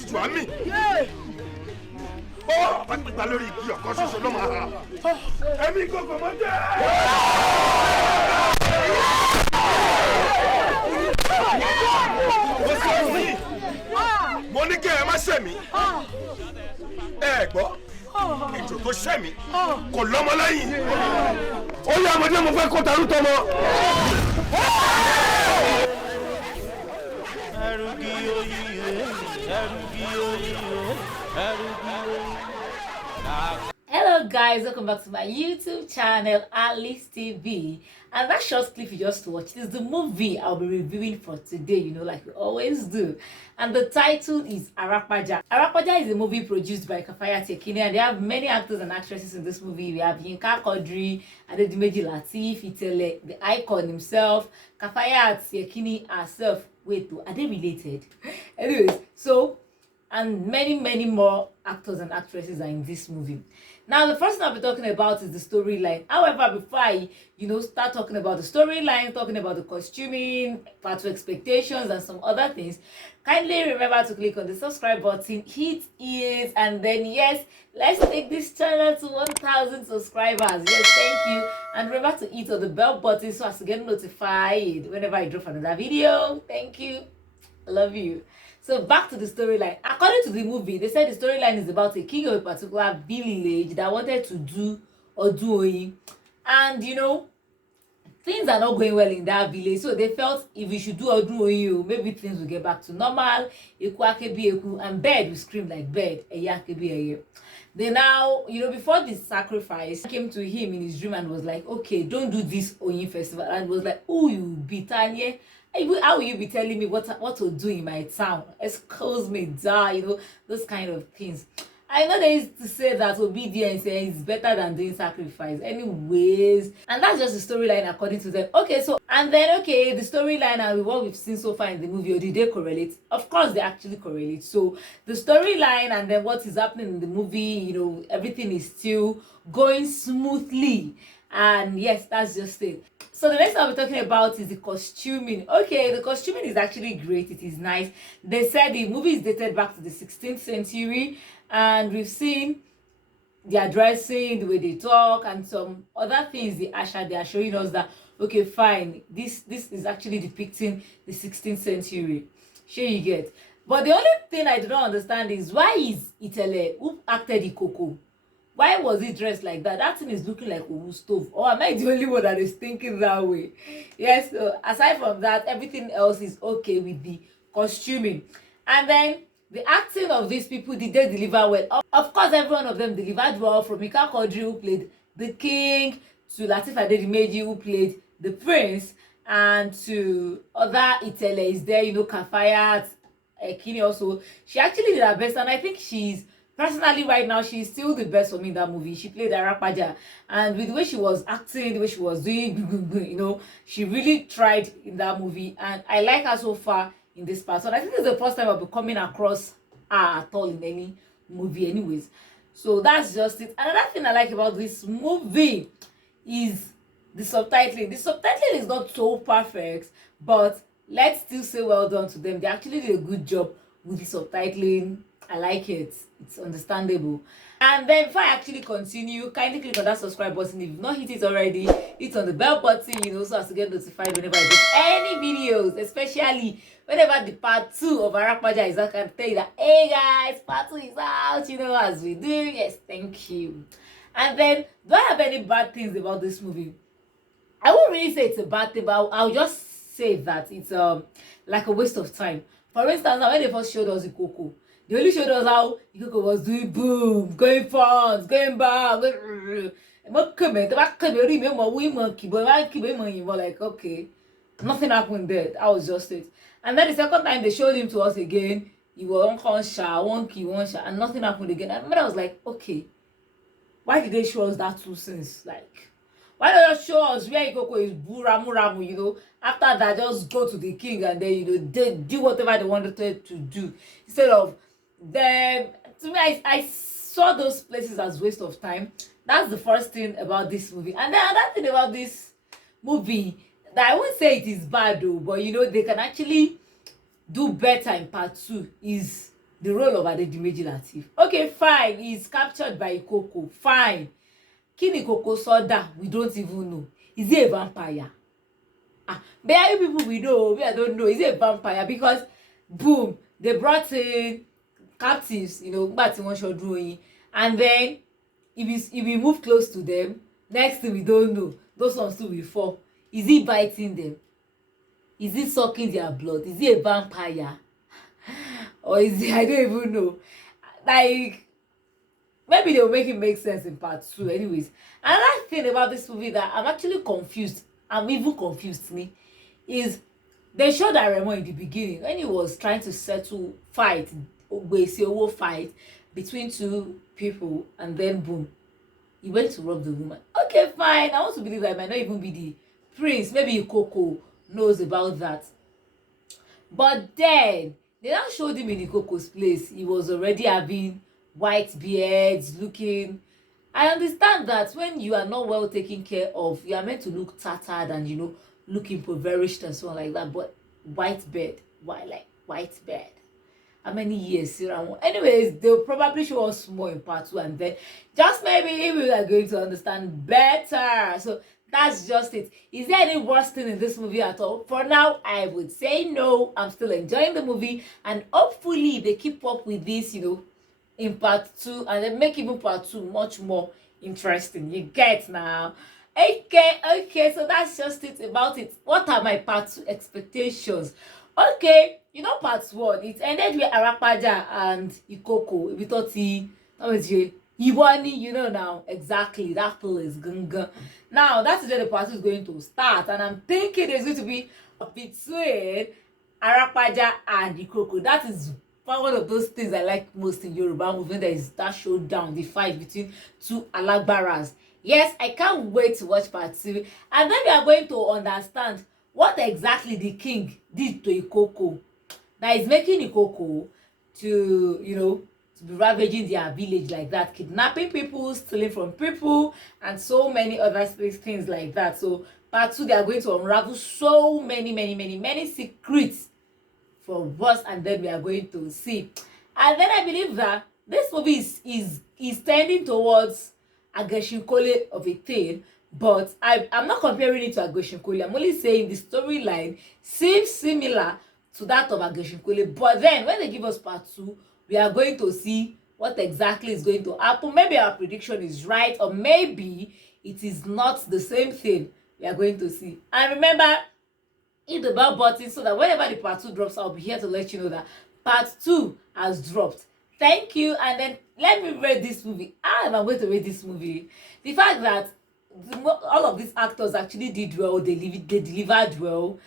ti jù á mì. Ó bá gbígbà lórí igi ọ̀kan ṣoṣo ló máa hà. Ẹ̀mí kòkò mọ́ jẹ́. Mo sọ sí mo ní kí ẹ má ṣẹ̀mí. Ẹ gbọ́ ètò tó ṣẹ̀mí kò lọ́mọ lẹ́yìn. Ó yá ọmọdé mo fẹ́ kó tarú tọmọ. Hello guys, welcome back to my YouTube channel, Alice TV. And that short clip you just watched is the movie I'll be reviewing for today, you know, like we always do. And the title is Arapaja. Arapaja is a movie produced by Kafayat Yekini, and they have many actors and actresses in this movie. We have Yinka Quadri, Adedimeji Lateef, Itele, the icon himself, Kafayat Yekini herself. Wait, are they related? Anyways, so, and many more actors and actresses are in this movie. Now, the first thing I'll be talking about is the storyline. However, before I, start talking about the storyline, talking about the costuming, part 2 expectations, and some other things, kindly remember to click on the subscribe button, hit it, and then, yes, let's take this channel to 1,000 subscribers. Yes, thank you. And remember to hit on the bell button so as to get notified whenever I drop another video. Thank you. I love you. So back to the storyline. According to the movie, they said the storyline is about a king of a particular village that wanted to do Oduoyi. And things are not going well in that village. So they felt if we should do Oduoyi, maybe things will get back to normal. And bird will scream like bird. They now, before the sacrifice, came to him in his dream and was like, okay, don't do this Oyin festival. And was like, oh, you be Tanya. How will you be telling me what to do in my town? Excuse me, those kind of things. I know they used to say that obedience is better than doing sacrifice. Anyways, and that's just the storyline according to them. Okay, so, and then, okay, the storyline and what we've seen so far in the movie, or did they correlate? Of course, they actually correlate. So, the storyline and then what is happening in the movie, everything is still going smoothly. And yes, that's just it. So the next thing I'll be talking about is the costuming. Okay, the costuming is actually great. It is nice. They said the movie is dated back to the 16th century, and we've seen their dressing, the way they talk, and some other things. They are showing us that, okay, fine, this is actually depicting the 16th century. Sure you get. But the only thing I do not understand is why is Itele, who acted Ikoko, why was he dressed like that? That thing is looking like a stove. Or am I the only one that is thinking that way? Yes, aside from that, everything else is okay with the costuming. And then the acting of these people, did they deliver well? Of course, every one of them delivered well, from Yinka Quadri, who played the king, to Lateef Adedimeji, who played the prince, and to other Itele is there, Kafayat Yekini also. She actually did her best, and I think personally, right now, she's still the best for me in that movie. She played Arapaja, and with the way she was acting, the way she was doing, she really tried in that movie, and I like her so far in this part. So I think it's the first time I'll be coming across her at all in any movie anyways. So that's just it. Another thing I like about this movie is the subtitling. The subtitling is not so perfect, but let's still say well done to them. They actually did a good job with the subtitling. I like it. It's understandable. And then before I actually continue, kindly click on that subscribe button. If you've not hit it already, hit on the bell button, so as to get notified whenever I do any videos, especially whenever the part 2 of Arapaja is out. I can tell you that, hey guys, part 2 is out, as we do. Yes, thank you. And then, do I have any bad things about this movie? I won't really say it's a bad thing, but I'll just say that it's like a waste of time. For instance, when they first showed us Ikoko, they only showed us how Yinka was doing boom, going front, going back. Like, okay, nothing happened there. That was just it. And then the second time they showed him to us again, he was one key, and nothing happened again. And I was like, okay, why did they show us that two scenes? Like, why don't you show us where Ikoko is ramu? After that, just go to the king and then, they do whatever they wanted to do. Instead of them, to me, I saw those places as waste of time. That's the first thing about this movie. And then another thing about this movie, that I won't say it is bad though, but they can actually do better in part 2, is the role of Adedimeji Lateef. Okay, fine, he's captured by Ikoko. Fine. Kini Ikoko Soda, we don't even know. Is he a vampire? But are you people we know? We don't know. Is he a vampire? Because boom, they brought in captives, but one shot drawing, and then if we move close to them, next thing we don't know, those ones too will fall. Is he biting them? Is he sucking their blood? Is he a vampire? Or is he, I don't even know. Like, maybe they'll make it make sense in part 2. Anyways, another thing about this movie that I'm actually confused, I'm even confused me, is they showed Aremo in the beginning when he was trying to settle fight between two people, and then boom, he went to rob the woman. Okay, fine, I want to believe that it might not even be the prince. Maybe Ikoko knows about that. But then they now showed him in Ikoko's place. He was already having white beards, looking. I understand that when you are not well taken care of, you are meant to look tattered and look impoverished and so on like that. But white beard, why? Like white beard? How many years? Anyways, they'll probably show us more in part 2, and then just maybe we are going to understand better. So that's just it. Is there any worst thing in this movie at all? For now, I would say no. I'm still enjoying the movie, and hopefully they keep up with this, in part 2, and then make even part 2 much more interesting. You get now? Okay, so that's just it about it. What are my part 2 expectations? Okay, part 1, it ended with Arapaja and Ikoko. We thought Iwani, now exactly that place. Now that is where the part 2 is going to start, and I'm thinking there's going to be between Arapaja and Ikoko. That is one of those things I like most in Yoruba movie. There is that showdown, the fight between two alagbaras. Yes, I can't wait to watch part 2, and then we are going to understand what exactly the king did to Ikoko that is making Ikoko to to be ravaging their village like that, kidnapping people, stealing from people, and so many other things like that. So part 2, they are going to unravel so many secrets for us, and then we are going to see. And then I believe that this movie is tending towards Ageshinkole of a thing, but I'm not comparing it to Ageshinkole. I'm only saying the storyline seems similar to that of Ageshinkole, but then when they give us part 2, we are going to see what exactly is going to happen. Maybe our prediction is right, or maybe it is not the same thing. We are going to see. And remember, hit the bell button so that whenever the part 2 drops, I'll be here to let you know that part 2 has dropped. Thank you. And then let me rate this movie. How am I going to rate this movie? The fact that all of these actors actually did well, they delivered well,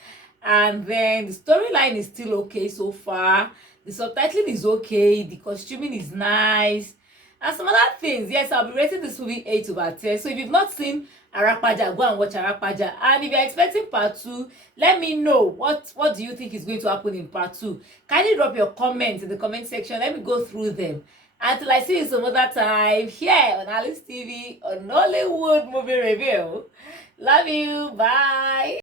and then the storyline is still okay so far. The subtitling is okay, the costuming is nice, and some other things. Yes, I'll be rating this movie 8/10. So if you've not seen Arapaja, go and watch Arapaja. And if you're expecting part 2, let me know what do you think is going to happen in part 2. Kindly drop your comments in the comment section. Let me go through them. Until I see you some other time here on Alice TV on Nollywood Movie Review. Love you. Bye.